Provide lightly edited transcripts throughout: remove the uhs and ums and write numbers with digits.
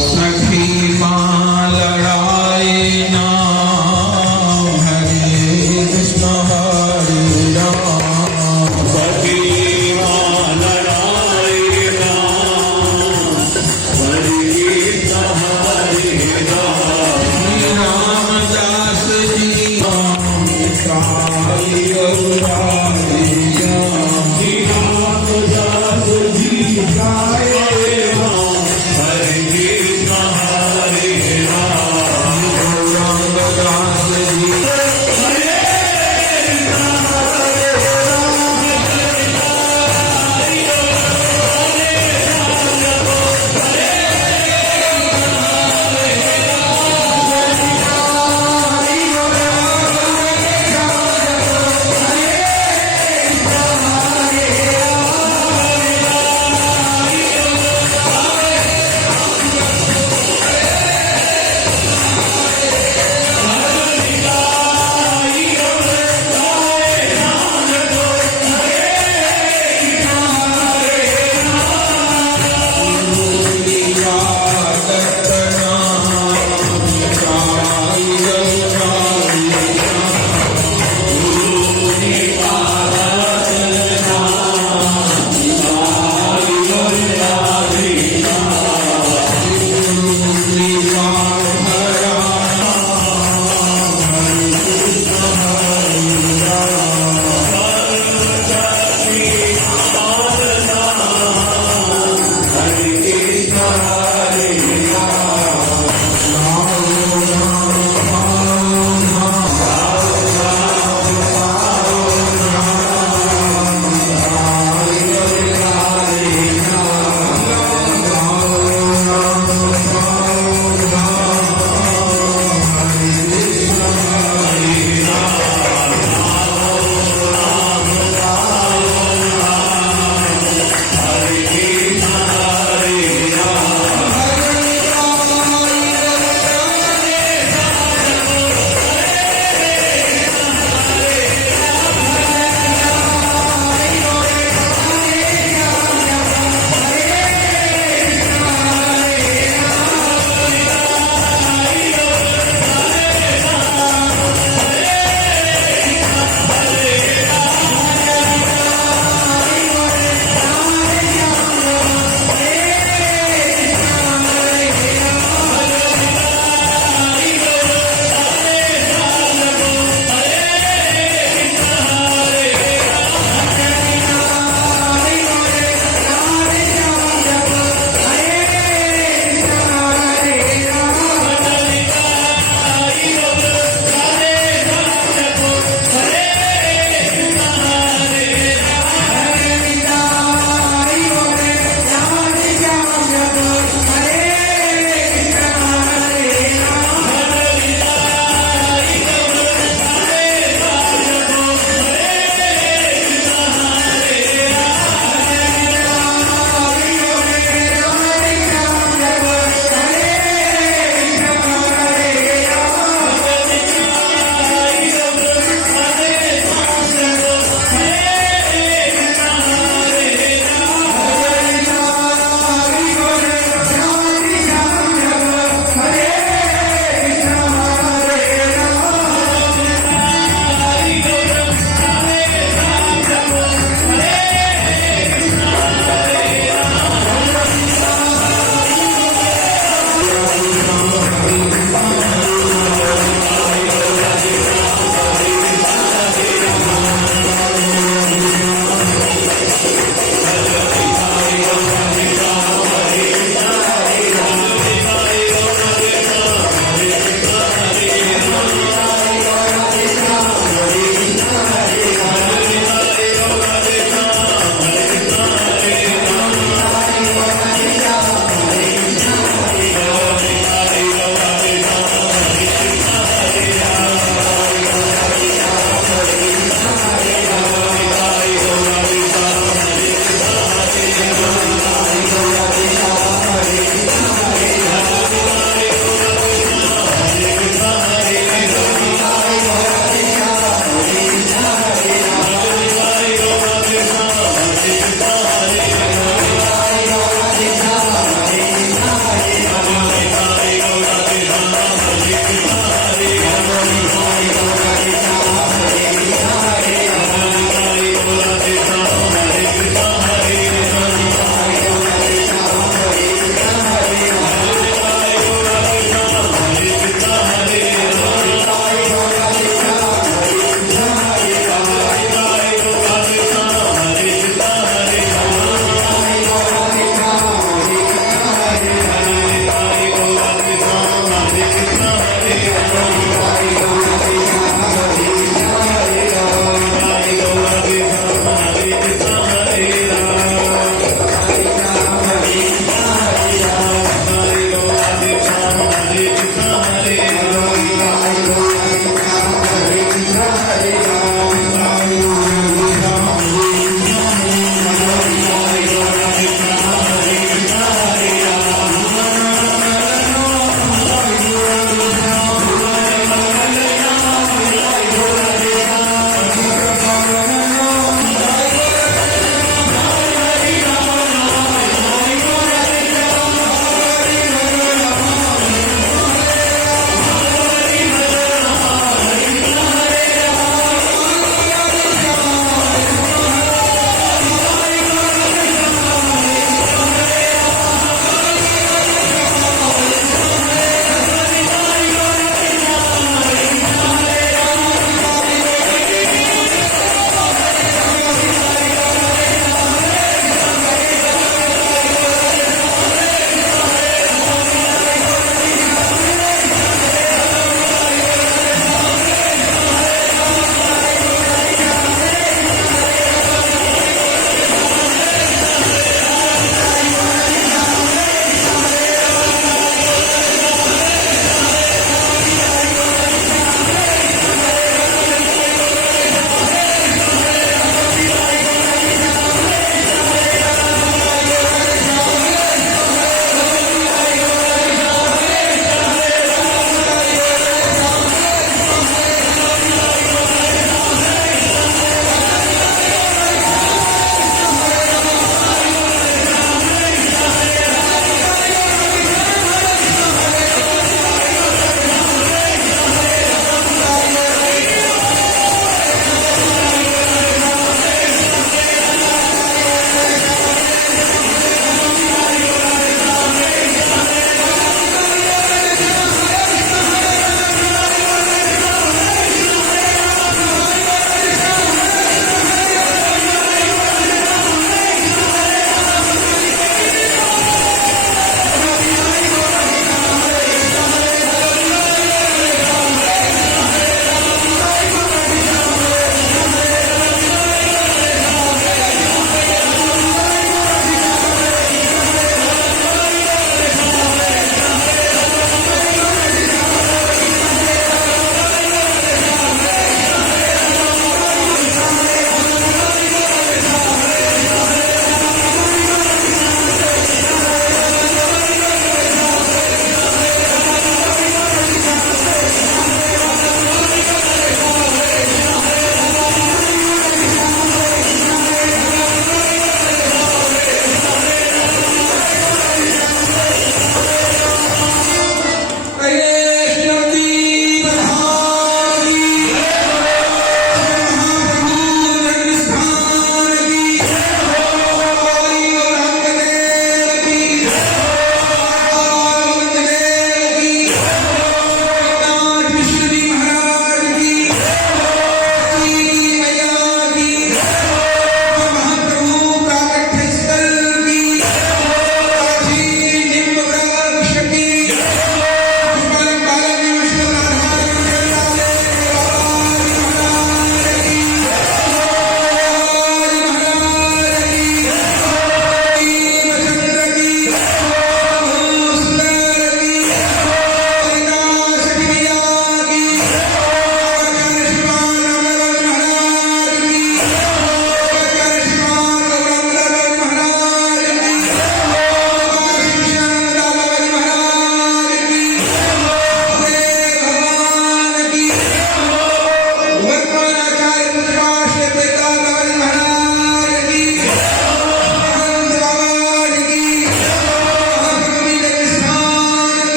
सखी माँ लड़ाई नाम हरे कृष्ण हरे राम। सखी माँ लड़ाई नाम हरे कृष्ण हरे राम। रामदास जी नाम काली और राधे श्याम।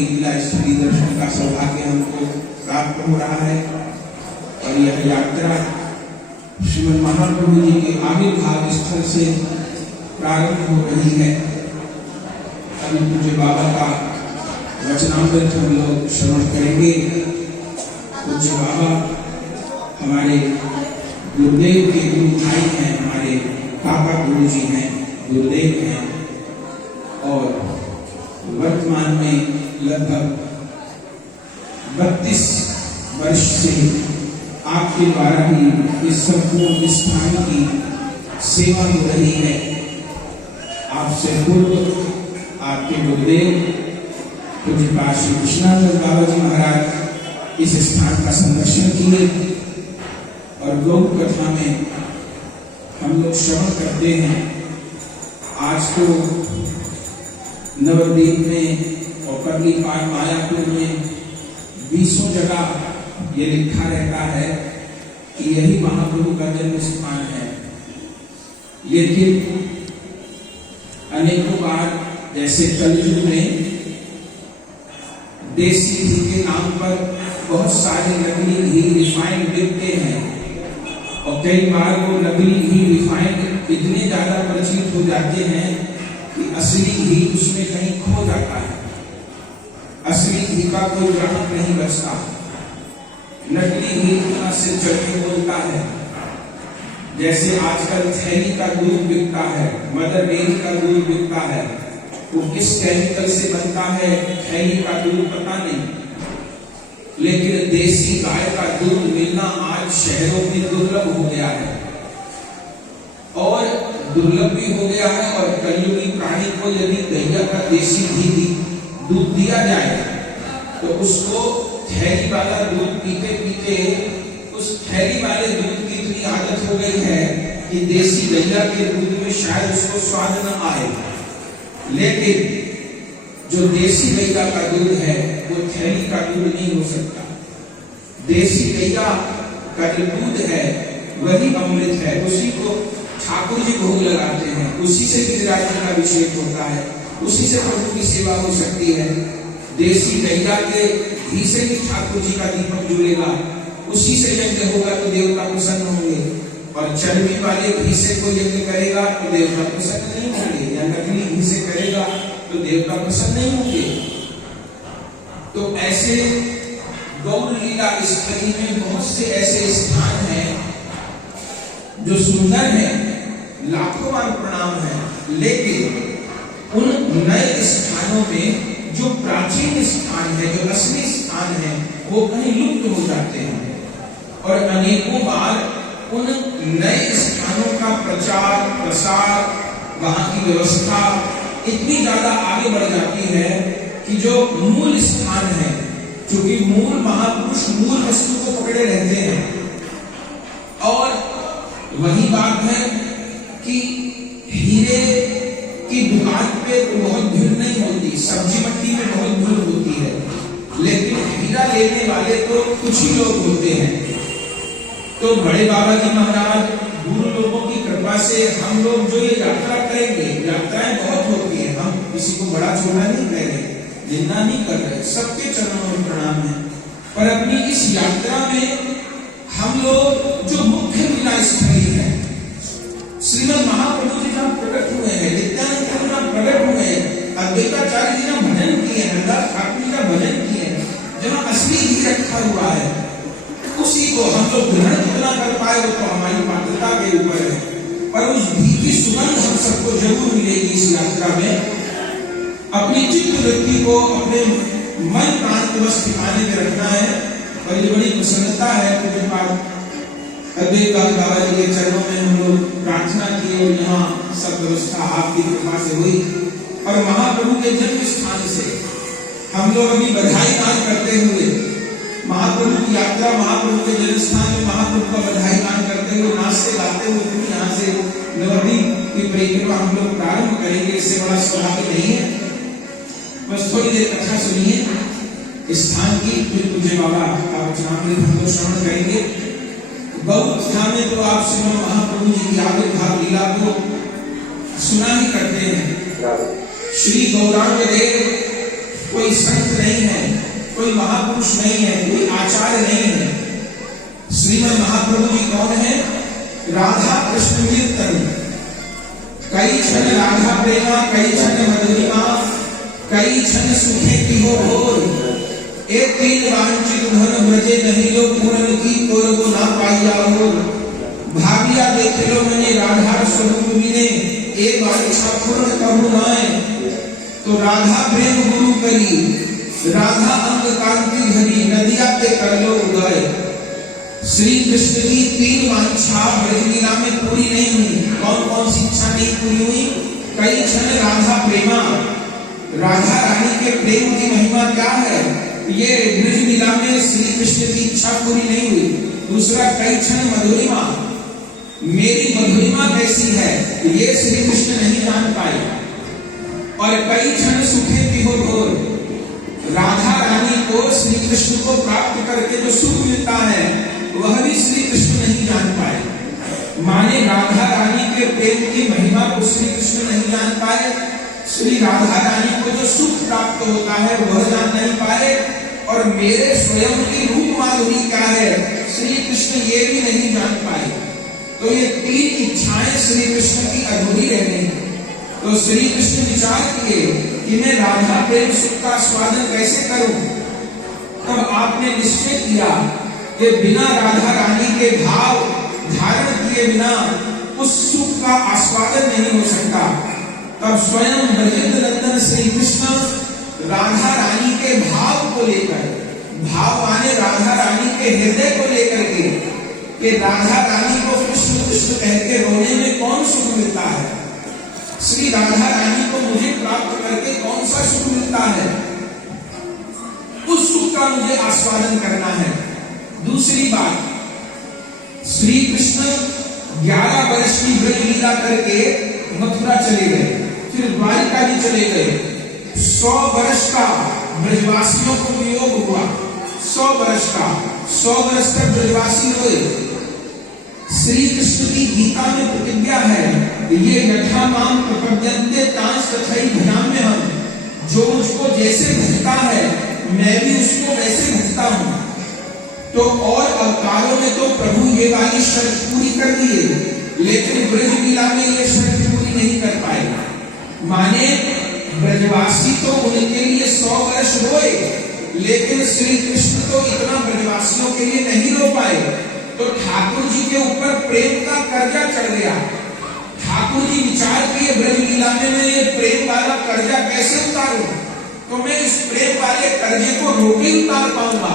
लीला स्थली दर्शन का सौभाग्य हमको प्राप्त हो रहा है और यह यात्रा श्रीमद् महाप्रभु जी के आविर्भाव स्थल से प्रारंभ हो रही है। अभी पूज्य बाबा का वचनामृत हम लोग श्रवण करेंगे। पूज्य बाबा हमारे गुरुदेव के गुरु भाई हैं, हमारे पापा गुरु जी हैं, गुरुदेव हैं और वर्तमान में लगभग 32 वर्ष से आपके द्वारा ही इस संपूर्ण स्थान की सेवा हो रही है। आपसे पूर्व आपके गुरुदेव पूज्य श्री कृष्णानंद बाबा जी महाराज इस स्थान का संरक्षण किए और गौ कथा में हम लोग श्रवण करते हैं। आज तो नवद्वीप में और कभी मायापुर में 20 जगह ये लिखा रहता है कि यही महाप्रभु का जन्म स्थान है, लेकिन अनेकों बार जैसे कलयुग में देसी घी के नाम पर बहुत सारे नकली घी रिफाइंड बिकते हैं और कई बार वो नकली घी रिफाइंड इतने ज्यादा परिचित हो जाते हैं कि असली घी उसमें कहीं खो जाता है। असली घी का कोई ग्राहक नहीं बचता। नकली घी इतना सिर चढ़ के बोलता है। जैसे आजकल थैली का दूध बिकता है, मदर डेयरी का दूध बिकता है, वो किस केमिकल से बनता है थैली का दूध पता नहीं, लेकिन देसी गाय का दूध मिलना आज शहरों में दुर्लभ हो गया है और दुर्लभ भी हो गया है। और कलयुगी प्राणी को यदि गैया का देसी घी दूध दिया जाए तो उसको थैली वाला दूध पीते पीते उस थैली वाले दूध की इतनी आदत हो गई है कि देसी गैया के दूध में शायद उसको स्वाद न आए। लेकिन जो देसी गैया का दूध है वो थैली का दूध नहीं हो सकता। देसी गैया का जो दूध है वही अमृत है, उसी को ठाकुर जी भोग लगाते हैं, उसी से गिरिराज जी का अभिषेक होता है, उसी से प्रभु की सेवा हो सकती है। देसी गैया के घी से ही ठाकुर जी का दीपक जुड़ेगा, उसी से यज्ञ होगा तो देवता प्रसन्न होंगे। और चर्बी वाले घी से कोई यज्ञ करेगा तो देवता प्रसन्न नहीं होंगे, या नकली घी से करेगा तो देवता प्रसन्न नहीं होंगे। तो ऐसे गौर लीला स्थली में बहुत से ऐसे स्थान हैं जो सुंदर हैं, लाखों बार प्रणाम है, लेकिन उन नए स्थानों में जो प्राचीन स्थान है, जो असली स्थान है, वो कहीं लुप्त हो जाते हैं। और अनेकों बार उन नए स्थानों का प्रचार प्रसार, वहां की व्यवस्था इतनी ज्यादा आगे बढ़ जाती है कि जो मूल स्थान है, क्योंकि मूल महापुरुष मूल वस्तु को पकड़े रहते हैं। और वही बात है कि हीरे की दुकान पे बहुत भीड़ नहीं होती, सब्जी मंडी में बहुत भीड़ होती है, लेकिन हीरा लेने वाले तो कुछ ही लोग होते हैं। तो बड़े बाबा जी महाराज गुरु लोगों की कृपा से हम लोग जो ये यात्रा करेंगे, यात्राएं बहुत होती है, हम किसी को बड़ा छोटा नहीं कह रहे, निंदा नहीं कर रहे, सबके चरणों में प्रणाम है। पर अपनी इस यात्रा में हम लोग जो मुख्य लीला स्थली है, श्रीमद् महाप्रभु जी जहाँ प्रकट हुए हैं, नित्यानंद प्रभु जहाँ प्रकट हुए हैं, अद्वैताचार्य जी जहाँ भजन किए हैं, हरदास ठाकुर जी का भजन किए हैं, जहाँ असली घी रखा हुआ है, उसी को हम लोग ग्रहण कितना कर पाए वो तो हमारी पात्रता के ऊपर है। पर उस घी की सुगंध हम सबको जरूर मिलेगी इस यात्रा में। अपनी चित्त वृत्ति को अपने मन प्राण को बस ठिकाने में रखना है। और ये बड़ी प्रसन्नता है कि अद्वैत बाबा जी के चरणों में हम लोग प्रार्थना की और यहाँ सब व्यवस्था आपकी कृपा से हुई। और महाप्रभु के जन्म स्थान से हम लोग अभी बधाई गान करते हुए महाप्रभु की यात्रा, महाप्रभु के जन्म स्थान में महाप्रभु का बधाई गान करते हुए, नाचते गाते हुए यहाँ से नवद्वीप की परिक्रमा हम लोग प्रारंभ करेंगे। इससे बड़ा सौभाग्य नहीं है। बस थोड़ी देर कथा सुनिए स्थान की, फिर पूज्य बाबा का वचनामृत हम लोग श्रवण करेंगे। बहुत कथा में तो आप श्रीमद् महाप्रभु जी की आविर्भाव लीला को सुना ही करते हैं। श्री गौरांग देव कोई संत नहीं महापुरुष नहीं है, कोई आचार्य नहीं है। श्रीमद् महाप्रभु जी कौन है? राधा कृष्ण कीर्तन। कई क्षण राधा प्रेमा, कई क्षण मधुरिमा, कई क्षण सुखे की हो भोर। एक तीन वांछित धन ब्रजे नहीं लो, पूरन की कोर को ना पाइया हो। भाविया देख लो मैंने राधा स्वरूप विने, एक वांछा पूर्ण कबू नाय। तो राधा प्रेम गुरु करी, राधा अंग कांति धरी, नदिया पे कर लो उदय। श्री कृष्ण की तीन वांछा ब्रजलीला में पूरी नहीं हुई। कौन कौन सी इच्छा नहीं पूरी हुई? कई क्षण राधा प्रेमा, राधा रानी के प्रेम की महिमा क्या है, ये ब्रजलीला में श्री कृष्ण की इच्छा पूरी नहीं हुई। दूसरा, कई क्षण मधुरिमा, मेरी मधुरिमा कैसी है ये श्री कृष्ण नहीं जान पाए। और कई क्षण सुखे की हो घोर, राधा रानी को श्री कृष्ण को प्राप्त करके जो सुख मिलता है वह भी श्री कृष्ण नहीं जान पाए। माने राधा रानी के प्रेम की महिमा को श्री कृष्ण नहीं जान पाए, श्री राधा रानी को जो सुख प्राप्त होता है वह जान नहीं पाए, और मेरे स्वयं की रूप माधुरी क्या है श्री कृष्ण ये भी नहीं जान पाए। तो ये तीन इच्छाएं श्री कृष्ण की अधूरी रह गई। तो श्री कृष्ण विचार किए कि मैं राधा प्रेम सुख का आस्वादन कैसे करूं। तब आपने निश्चय किया कि बिना राधा रानी के भाव धारण किए बिना उस सुख का आस्वादन नहीं हो सकता। तब स्वयं ब्रजेंद्र नंदन श्री कृष्ण राधा रानी के भाव को लेकर, भाव माने राधा रानी के हृदय को लेकर के, कि राधा रानी को कृष्ण कृष्ण कह के रोने में कौन सुख मिलता है, श्री राधा रानी को मुझे प्राप्त करके कौन सा सुख मिलता है, उस सुख का मुझे आस्वादन करना है। दूसरी बात, श्री कृष्ण 11 वर्ष की ब्रज लीला करके मथुरा चले गए, फिर द्वारिका भी चले गए। 100 वर्ष का ब्रजवासियों को वियोग हुआ, 100 वर्ष का, 100 वर्ष तक ब्रजवासी रोए। श्री कृष्ण की गीता में प्रतिज्ञा है, ये यथा माम प्रपद्यन्ते तांस तथैव भजाम्यहम्, जो मुझको जैसे भजता है मैं भी उसको वैसे भजता हूँ। तो और अवतारों में तो प्रभु ये वाली शर्त पूरी कर दिए, लेकिन ब्रज लीला में ये शर्त पूरी नहीं कर पाए। माने ब्रजवासी तो उनके लिए 100 वर्ष रोए, लेकिन श्री कृष्ण तो इतना ब्रजवासियों के लिए नहीं रो पाए। तो ठाकुर जी के ऊपर प्रेम का कर्जा चढ़ गया। ठाकुर जी विचार किए ब्रज लीला में मैं ये प्रेम वाला कर्जा कैसे उतारूं। तो मैं इस प्रेम वाले कर्जे को रोके उतार पाऊंगा,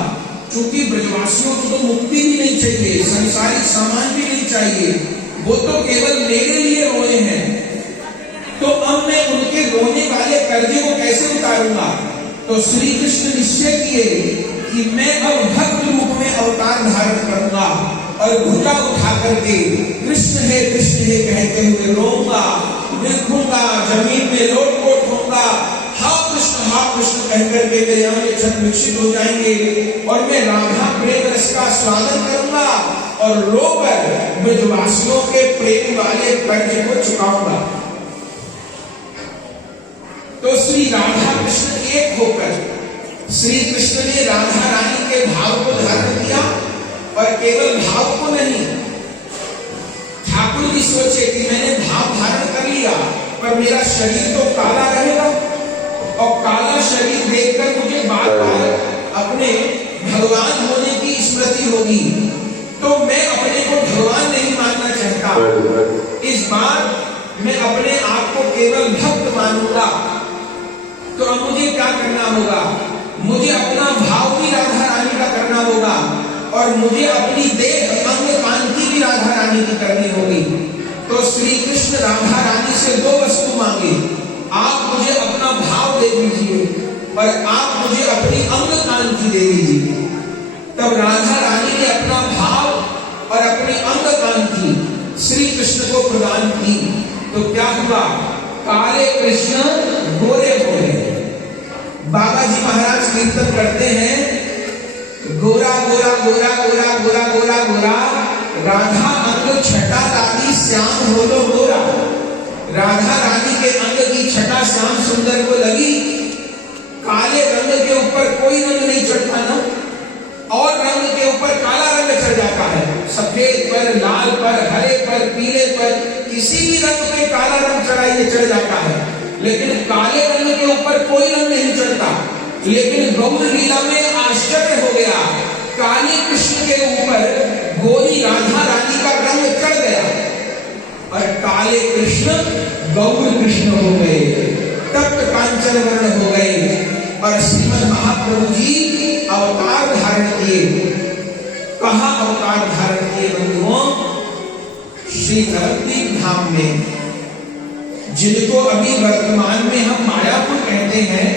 क्योंकि ब्रजवासियों को तो मुक्ति भी नहीं चाहिए, संसारिक सामान भी नहीं चाहिए, वो तो केवल मेरे लिए रोए हैं। तो अब मैं उनके रोने वाले कर्जे को कैसे उतारूंगा। तो श्री कृष्ण निश्चय किए कि मैं अब भक्त रूप में अवतार धारण करूंगा और भुजा उठा करके कृष्ण है कहते हुए रोऊंगा, देखूंगा, जमीन में लोट पोट होऊंगा, हा कृष्ण कह करके मेरे अंग छंद विकसित हो जाएंगे और मैं राधा प्रेम रस का स्वागत करूंगा और रोकर ब्रजवासियों के प्रेम वाले कर्ज को चुकाऊंगा। तो श्री राधा कृष्ण एक होकर श्री कृष्ण ने राधा रानी के भाव को धारण किया, और केवल भाव को नहीं, ठाकुर जी सोचे कि मैंने भाव धारण कर लिया पर मेरा शरीर तो काला रहेगा, और काला शरीर देखकर मुझे बार बार अपने भगवान होने की स्मृति होगी, तो मैं अपने को भगवान नहीं मानना चाहता। इस बार मैं अपने आप को केवल भक्त मानूंगा। तो अब मुझे क्या करना होगा, मुझे अपना भाव भी राधा रानी का करना होगा, और मुझे अपनी देह अंग कांति भी राधा रानी की करनी होगी। तो श्री कृष्ण राधा रानी से 2 वस्तु मांगे, आप मुझे अपना भाव दे दीजिए और आप मुझे अपनी अंग कांति दे दीजिए। तब राधा रानी ने अपना भाव और अपनी अंग कांति श्री कृष्ण को प्रदान की। तो क्या हुआ, काले कृष्ण गोरे गोरे। बाबा जी महाराज कीर्तन करते हैं, गोरा गोरा गोरा गोरा गोरा गोरा गोरा, राधा अंग छटा लागी श्याम होलो गोरा। राधा रानी के अंग की छटा श्याम सुंदर को लगी, काले रंग के ऊपर कोई रंग नहीं चढ़ता ना, और रंग के ऊपर काला रंग चढ़ जाता है। सफेद पर, लाल पर, हरे पर, पीले पर, किसी भी रंग पे काला रंग चढ़ाइए चढ़ जाता है, लेकिन काले रंग के ऊपर कोई रंग नहीं चढ़ता। लेकिन गौर लीला में आश्चर्य हो गया, काली कृष्ण के ऊपर गोरी राधा रानी का रंग चढ़ गया और काले कृष्ण गौर कृष्ण हो गए, तप्त कांचन वर्ण हो गए और श्रीमद् महाप्रभु जी अवतार धारण किए। कहाँ अवतार धारण किए बंधुओं? श्री नवद्वीप धाम में, जिनको अभी वर्तमान में हम मायापुर कहते हैं,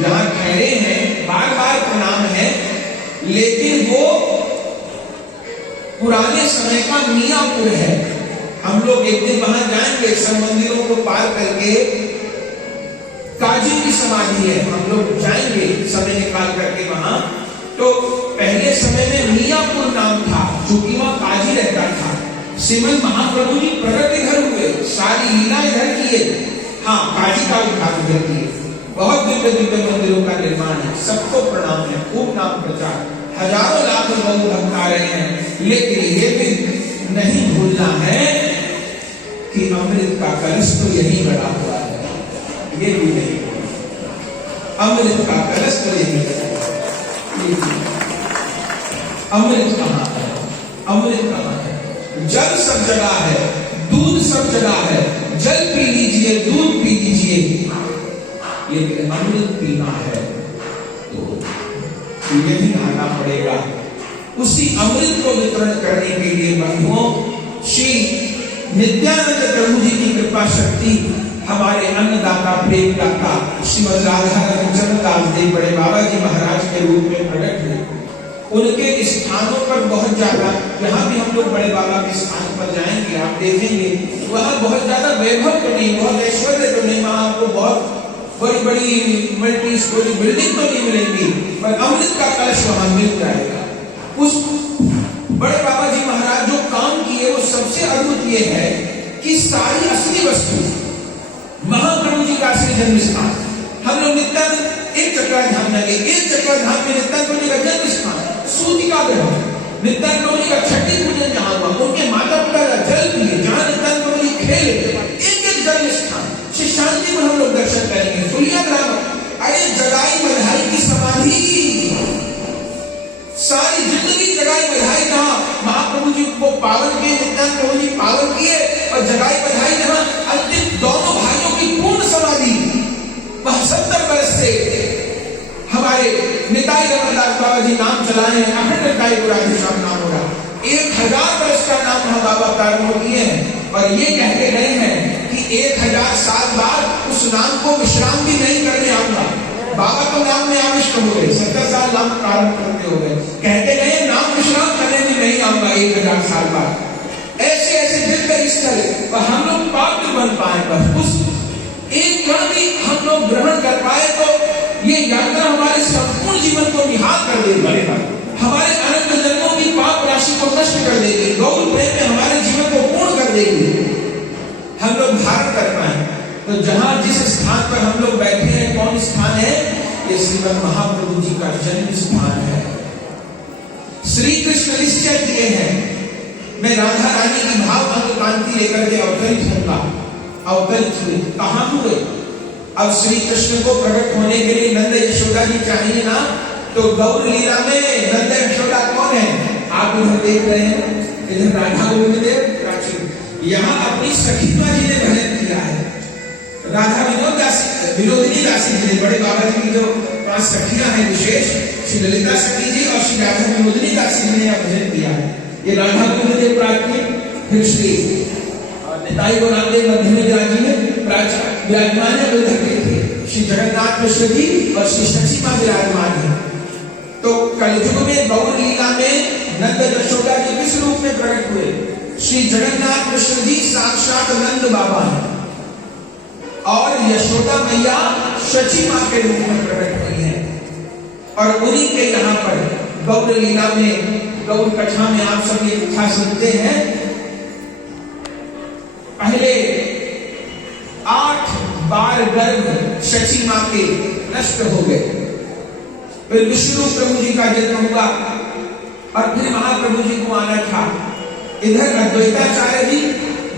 जहां ठहरे हैं, बार बार प्रणाम है, लेकिन वो पुराने समय का मियापुर है। हम लोग एक दिन वहां जाएंगे, सब मंदिरों को पार करके। काजी की समाधि है, हम लोग जाएंगे समय निकाल करके वहां। तो पहले समय में मियापुर नाम था, चूंकि वहां काजी रहता था। श्रीमद् महाप्रभु जी प्रकट इधर हुए, सारी लीला इधर किए। हाँ, काजी का उद्घाटन इधर किए। बहुत दिव्य दिव्य मंदिरों का निर्माण है, सबको प्रणाम है, खूब नाम प्रचार, हजारों लाख लोग भक्त आ रहे हैं। लेकिन ये भी नहीं भूलना है कि अमृत का कलश तो यही बना हुआ है, ये भी नहीं। अमृत का कलश तो यही है। अमृत कहाँ है? अमृत कहाँ है? जल सब जगह है, दूध सब जगह है। जल पी लीजिए, दूध पी लीजिए, लेकिन अमृत पीना है तो यही आना पड़ेगा। उसी अमृत को वितरण करने के लिए बंधुओं, श्री नित्यानंद प्रभु जी की कृपा शक्ति, हमारे अन्नदाता प्रेमदाता श्रीमद् राधा रंजन दास देव बड़े बाबा जी महाराज के रूप में प्रकट हुए। उनके स्थानों पर बहुत ज्यादा, जहां भी हम लोग बड़े बाबा के स्थान पर जाएंगे, आप देखेंगे वहां बहुत ज्यादा वैभव तो नहीं, बहुत ऐश्वर्य तो नहीं, वहां आपको बहुत बड़ी बड़ी मल्टी स्टोरी बिल्डिंग तो नहीं मिलेंगी, पर अमृत का कलश वहां मिल जाएगा। उस बड़े बाबा जी महाराज जो काम किए, वो सबसे अद्भुत ये है कि सारी असली वस्तु महाप्रभु जी का असली जन्म स्थान, हम लोग नित्यानंद एक चक्राधाम जाएंगे, एक चक्राधाम में नित्यानंद प्रभु जी का जन्म स्थान, सूती का ग्रह, नित्यानंद प्रभु जी का छठी पूजन जहां हुआ, उनके माता पिता का जल पिए, जहां नित्यानंद प्रभु जी खेले, एक एक जन्म स्थान। श्री शांति में हम लोग दर्शन करेंगे, सुलिया ग्राम, अरे जगाई बधाई की समाधि, सारी जिंदगी जगाई बधाई, जहां महाप्रभु जी को पावन किए, नित्यानंद प्रभु जी पावन किए, और जगाई बधाई जहां अंतिम दोनों भाइयों की पूर्ण समाधि, वह 70 वर्ष से हमारे निताई रमनदास बाबा जी नाम चलाए हैं, अखंड निताई गुराधीश्वर नाम हो रहा, 1000 वर्ष का नाम वहां बाबा प्रारंभ किए हैं। और ये कहते गए हैं कि 1000 साल बाद उस नाम को विश्राम भी नहीं करने आऊंगा। बाबा तो नाम में आविष्ट हो गए, 70 साल नाम प्रारंभ करते हो गए, कहते गए नाम विश्राम करने भी नहीं आऊंगा 1000 साल बाद। ऐसे ऐसे दिव्य स्थल पर हम लोग पात्र बन पाए, बस उस एक क्षण भी हम लोग ग्रहण कर पाए तो ये यात्रा हमारे संपूर्ण जीवन को निहाल कर देगी, हमारे अनंत जन्मों की पाप राशि को नष्ट कर देगी, गौर प्रेम में हमारे जीवन को पूर्ण कर देगी, हम लोग धारण कर पाए। तो जहां जिस स्थान पर हम लोग बैठे हैं, कौन स्थान है? ये श्रीमद् महाप्रभु जी का जन्म स्थान है। श्री कृष्ण निश्चय किए हैं, मैं राधा रानी की भाव अंग कांति लेकर के अवतरित होगा। अवतरित हुए, कहां हुए? अब श्री कृष्ण को प्रकट होने के लिए नंद यशोदा जी चाहिए ना, तो गौर लीला में नंद यशोदा कौन है? आप उधर देख रहे हैं, इधर राधा गोविंद देव प्राचीन, यहाँ अपनी सखी माँ जी ने भजन किया है। राधा विनोदिनी दासी जी ने, बड़े बाबा जी की जो 5 सखियां हैं विशेष, श्री ललिता सखी जी और श्री राधा विनोदिनी दासी जी ने यह भजन किया है। ये राधा गोविंद देव प्राचीन, फिर श्री निताई गौरांग मध्य में विराजमान है, श्री जगन्नाथ कृष्ण जी और श्री शची माँ विराजमान है। तो कलयुग में गौर लीला में नंद यशोदा जी किस रूप में प्रकट हुए? श्री जगन्नाथ कृष्ण जी साक्षात नंद बाबा है और यशोदा मैया शची माँ के रूप में प्रकट हुई है। और उन्हीं के यहाँ पर गौर लीला में, गौर कथा में आप सब ये कथा सुनते हैं, पहले 8 बार गर्भ शची माँ के नष्ट हो गए। फिर विष्णु प्रभु जी का जन्म हुआ और फिर महाप्रभु जी को आना था। इधर अद्वैताचार्य जी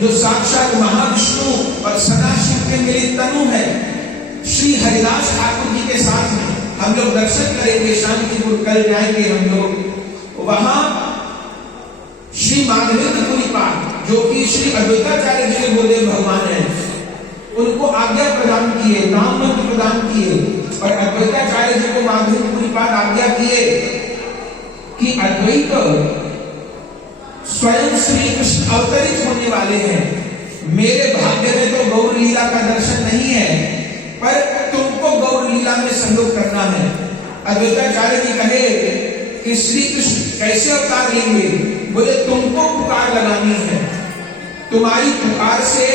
जो साक्षात महाविष्णु और सदाशिव के मिलित तनु है, श्री हरिदास ठाकुर जी के साथ में हम लोग दर्शन करेंगे। शांतिपुर कल जाएंगे हम लोग, वहां श्री माधवेंद्र पुरीपाद जो कि श्री अद्वैताचार्य जी के गुरुदेव भगवान है, उनको आज्ञा प्रदान किए, नाम मंत्र प्रदान किए और अद्वैताचार्य जी को माधवेंद्र पुरीपाद आज्ञा किए कि अद्वैत स्वयं श्री कृष्ण अवतरित होने वाले हैं। मेरे भाग्य में तो गौर लीला का दर्शन नहीं है, पर तुमको गौर लीला में सहयोग करना है। अद्वैताचार्य जी कहे कि श्री कृष्ण कैसे अवतार लेंगे? बोले तुमको पुकार लगानी है, तुम्हारी पुकार से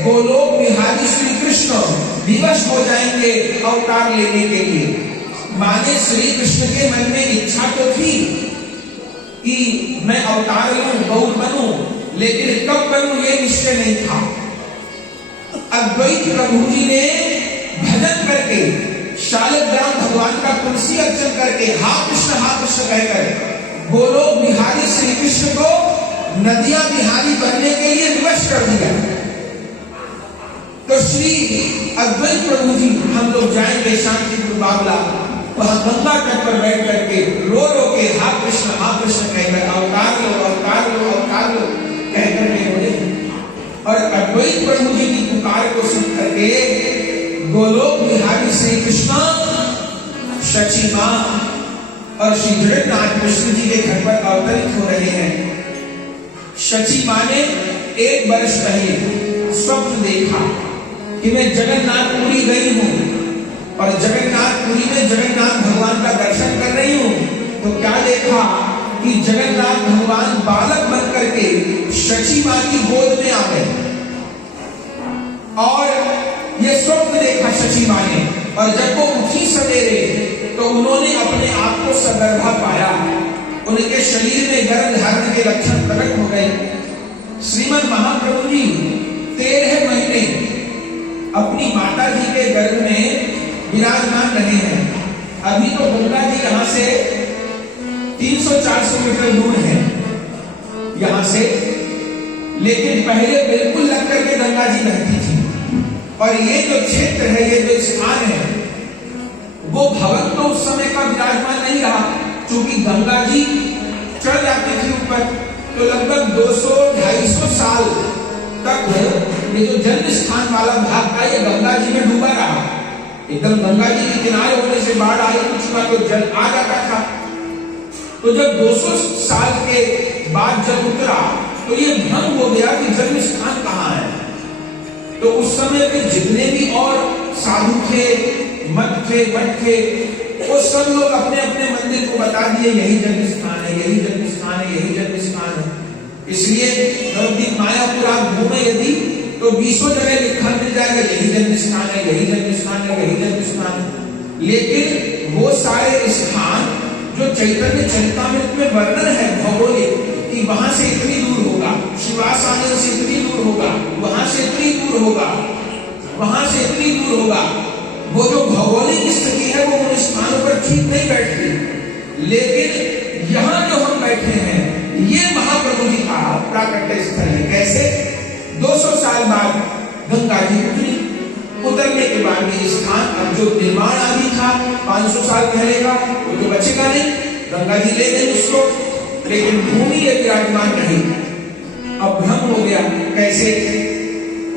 गोलोक बिहारी श्री कृष्ण विवश हो जाएंगे अवतार लेने के लिए। माने श्री कृष्ण के मन में इच्छा तो थी कि मैं अवतार लूं, गौर बनूं, लेकिन कब बनूं ये निश्चय नहीं था। अद्वैत प्रभु जी ने भजन करके, शालिग्राम भगवान का तुलसी अर्चन करके हा कृष्ण कहकर गोलोक बिहारी श्री कृष्ण को नदिया बिहारी बनने के लिए विवश कर दिया। तो श्री अद्वैत प्रभु जी हम लोग जाएंगे शांतिपुर बावला, वहां गंगा तट पर बैठ करके रो रो के हा कृष्ण कहकर अवतार लो अवतार लो अवतार लो कहकर के बोले। और अद्वैत प्रभु जी की पुकार को सुन करके गोलोक बिहारी श्री कृष्ण शची मां और श्री जगन्नाथ कृष्ण जी के घर पर अवतरित हो रहे हैं। शची मां ने 1 वर्ष पहले स्वप्न देखा कि मैं जगन्नाथपुरी गई हूं और जगन्नाथपुरी में जगन्नाथ भगवान का दर्शन कर रही हूं। तो क्या देखा कि जगन्नाथ भगवान बालक बन करके शची मां की गोद में आ गए और ये स्वप्न देखा शची मां ने। और जब वो उठी सवेरे तो उन्होंने अपने आप को सगर्भा पाया, उनके शरीर में गर्भ धारण के लक्षण प्रकट हो गए। श्रीमद महाप्रभु जी 13 महीने अपनी माता जी के गर्भ में विराजमान रहे हैं। अभी तो गंगा जी यहाँ से 300-400 मीटर दूर है यहाँ से, लेकिन पहले बिल्कुल लग करके गंगा जी बहती थी। और ये जो क्षेत्र है, ये जो स्थान है, वो भवन तो उस समय का विराजमान नहीं रहा, क्योंकि गंगा जी चढ़ जाती थी ऊपर। तो लगभग 200-250 साल तक ये जो जन्म स्थान वाला भाग था, ये गंगा जी में डूबा रहा। एकदम गंगा जी के किनारे होने से बाढ़ आई कुछ ना तो जल आ जाता था। तो जब 200 साल के बाद जब उतरा तो ये भ्रम हो गया कि जन्म स्थान कहाँ है। तो उस समय के जितने भी और साधु थे, मठ थे, वो सब लोग अपने अपने मंदिर को बता दिए यही जन्म स्थान है, यही जन्म स्थान है, यही जन्म स्थान है। इसलिए नवद्वीप मायापुर आप घूमे यदि तो 20 जगह लिखा मिल जाएगा यही जन्म स्थान है, यही जन्म स्थान है, यही जन्म स्थान है। लेकिन वो सारे स्थान जो चैतन्य चरितामृत में वर्णन है भौगोलिक कि वहां से इतनी दूर होगा, शिवास आनंद से इतनी दूर होगा, वहां से इतनी दूर होगा, वहां से इतनी दूर होगा, वो जो भौगोलिक स्थिति है वो उन स्थानों पर ठीक नहीं बैठती। लेकिन यहाँ जो हम बैठे हैं ये महाप्रभु जी का प्राकट्य स्थल है। कैसे? 200 साल बाद गंगा जी उतरी, उतरने के बाद ये स्थान अब जो निर्माण आदि था 500 साल पहले का वो तो बचेगा नहीं, गंगा जी ले गई उसको, लेकिन भूमि ये विराजमान नहीं। अब भ्रम हो गया। कैसे?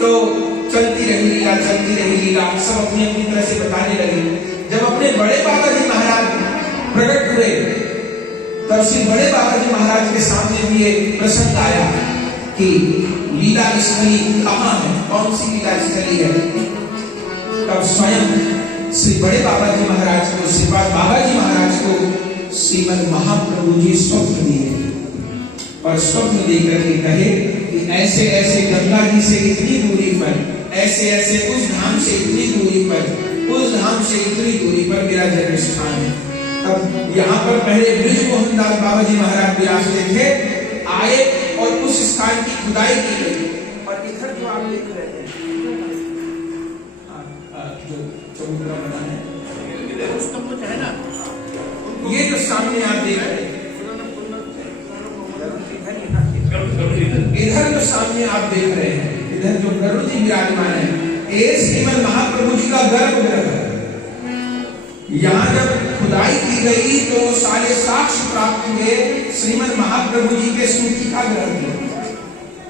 तो चलती रही लीला, सब अपनी अपनी तरह से बताने लगे। जब अपने बड़े बाबा जी महाराज प्रकट हुए तब श्री बड़े बाबा जी महाराज के सामने भी एक प्रसंग आया कि लीला स्थली कहाँ है, कौन सी लीला स्थली है। तब स्वयं श्री बड़े बाबा जी महाराज को, श्रीपाद बाबा जी महाराज को श्रीमद महाप्रभु जी स्वप्न दिए और स्वप्न देकर के कहे कि ऐसे ऐसे गंगा जी से इतनी दूरी पर, ऐसे ऐसे उस धाम से इतनी दूरी पर, उस धाम से इतनी दूरी पर मेरा जन्म स्थान है। अब यहाँ पर पहले ब्रिज मोहन दास बाबा जी महाराज विराजते थे, आए और उस स्थान की खुदाई की गई। और इधर जो आप देख रहे हैं जो चबूतरा बना है, उसका कुछ है ना, आप देख रहे हैं, इधर जो गरुड़ जी विराजमान है, ये श्रीमद महाप्रभु जी का गर्भगृह है। यहाँ जब खुदाई की गई तो सारे साक्ष्य प्राप्त हुए श्रीमद महाप्रभु जी के सूतिका ग्रह के।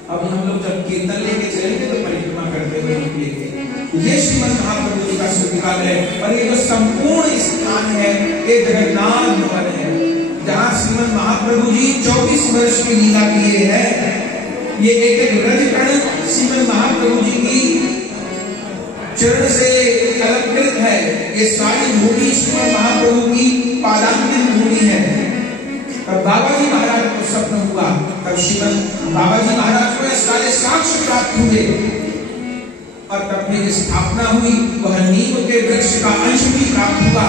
अब हम लोग जब कीर्तन लेके चलेंगे तो परिक्रमा करते हुए निकलेंगे। ये श्रीमद महाप्रभु जी का सूतिका ग्रह, और ये जो संपूर्ण स्थान है ये जगन्नाथ भवन है, जहाँ श्रीमद महाप्रभु जी 24 वर्ष की लीला किए हैं। ये एक एक रजकण श्रीमद महाप्रभु जी की चरण से अलंकृत है। ये सारी भूमि श्रीमद महाप्रभु की पादांकित भूमि है। तब बाबा जी महाराज को स्वप्न हुआ, तब श्रीमद बाबा जी महाराज को सारे साक्ष्य प्राप्त हुए, और तब फिर स्थापना हुई। वह नीम के वृक्ष का अंश भी प्राप्त हुआ।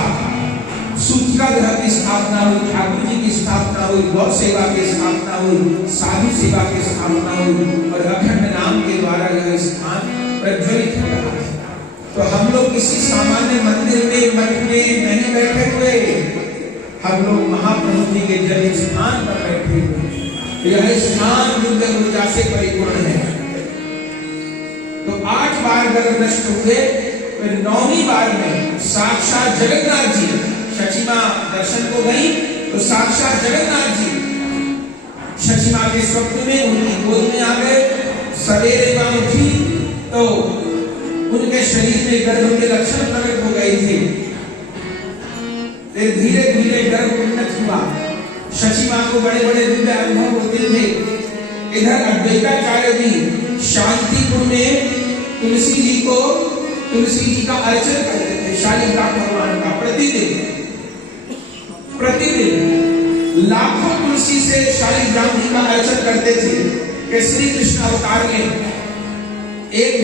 सूतिका ग्रह की स्थापना हुई, ठाकुर जी की स्थापना हुई, गौ सेवा की स्थापना हुई, साधु सेवा की स्थापना हुई, और अखंड नाम के द्वारा यह स्थान प्रज्वलित हो रहा है। तो हम लोग किसी सामान्य मंदिर में मठ में नहीं बैठे हुए, हम लोग महाप्रभु जी के जन्म स्थान पर बैठे हुए। यह स्थान दिव्य ऊर्जा से परिपूर्ण है। तो 8 बार गर्भ नष्ट हुए, फिर 9वीं बार में साक्षात जगन्नाथ जी, शची मां दर्शन को गई तो साक्षात जगन्नाथ जी शची मां के स्वप्न में उनकी गोद में आ गए। सवेरे मां उठी तो उनके शरीर में गर्भ के लक्षण प्रकट हो गए थे। फिर धीरे धीरे गर्भ उन्नत हुआ। शची मां को बड़े बड़े दिव्य अनुभव होते थे। इधर अद्वैताचार्य जी शांतिपुर में तुलसी जी का अर्चन करते थे, शालिग्राम भगवान का प्रतिदिन लाखों तुलसी से शालिग्राम जी का अर्चन करते थे। कि श्री कृष्ण अवतार में एक